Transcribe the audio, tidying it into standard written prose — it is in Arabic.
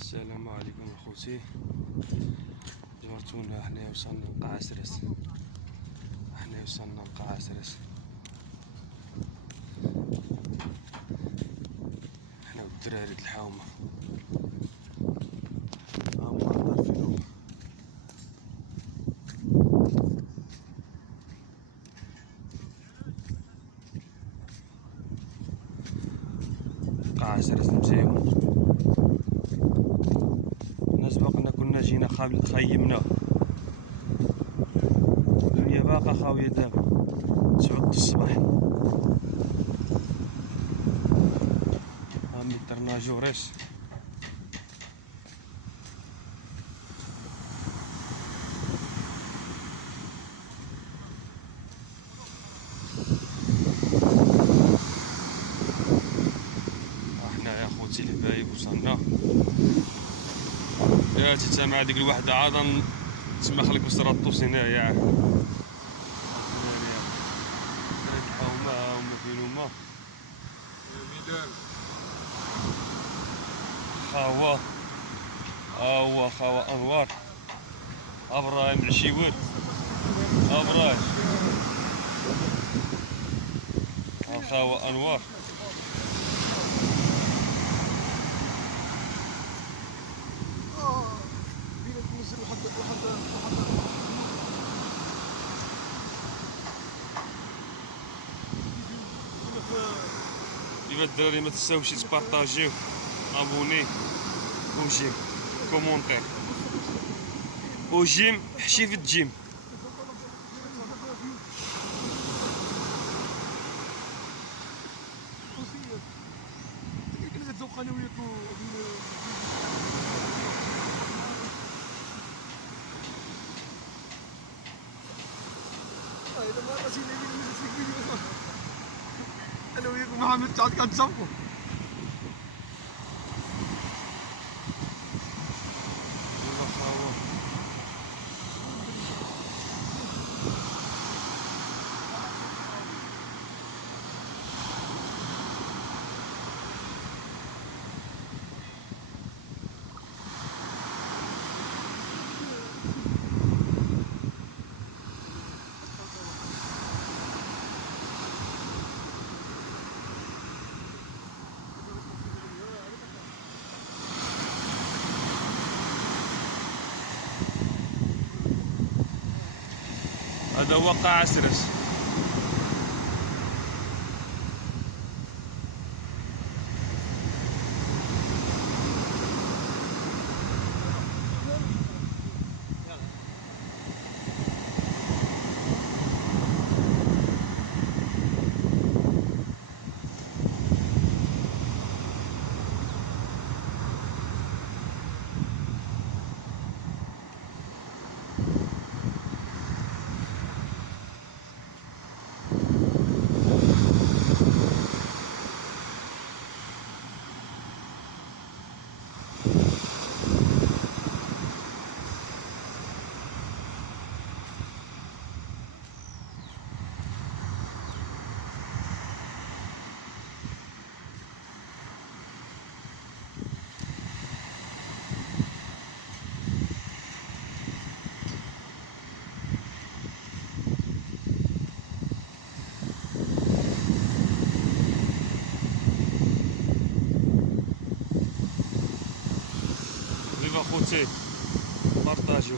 السلام عليكم اخوتي. جبرتونا حنا وصلنا لقاع سرس، حنا وصلنا لقاع سرس، حنا والدراري د الحومه. ها هما طارفين قاع سرس نمشيو. حنا سبقنا كنا جينا خيمنا، الدنيا باقا خاوية دابا 9 الصباح. ها ميطرنا جوريس، حنا يا خوتي الحبايب وصلنا. يا تسمع ديك الوحدة عاد تسمى خليك بسراطوس هنايا. عاد الدراري الحومة هما فين هما؟ خاوة، ها هو خاوة أنوار، أبراهيم العشيور، أبراهيم خاوة أنوار. إذا الدراري ما تنساوش تبارطاجيو، ابوني وجيم كومونتير وجيم حشي في الجيم. انا وياكم محمد تعال كنتصفقوا. هذا هو قاع سرس. فيفا خوتي، بارطاجيو.